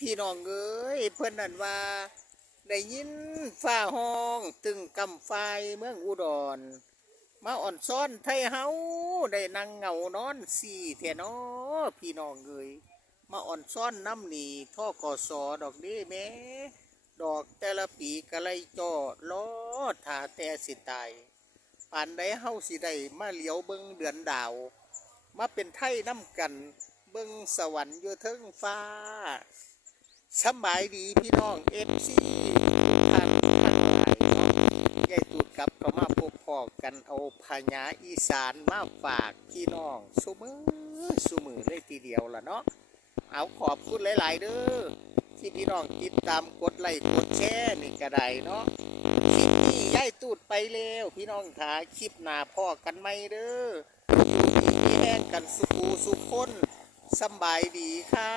พี่น้องเอ้ยเพิ่นนั่นว่า ได้ยินฟ้าห้องตึงกำไฟเมืองอุดร มาอ่อนซ้อนไทยเฮาได้นั่งเหงานอนสี่เถนอพี่น้องเอ้ยมาอ่อนซ้อนน้ำหนีท่อกอสอดอกนี้แหม่ดอกแต่ละปีกะไรจอล้อถาแต่สิตายป่านใดเฮาสิได้มาเหลียวเบิงเดือนดาว มาเป็นไทยน้ำกันเบิงสวรรค์อยู่เทิงฟ้า สบายดีพี่น้องเอฟซีท่านท่านหลายเนาะยตูดกับก็มาพบพอกันเอาพญาอีสานมาฝากพี่น้องสุมือสุมือเลยทีเดียวล่ะเนาะเอาขอบคุณหลาย ๆ เด้อที่พี่น้องติดตามกดไลค์กดแชร์นี่ก็ไดเนาะคลิปนี้ยายตูดไปแล้วพี่น้องขาคลิปหน้าพ่อกันไหมเด้ออยู่แห้งกันสุขูสุขคนสบายดีค่ะ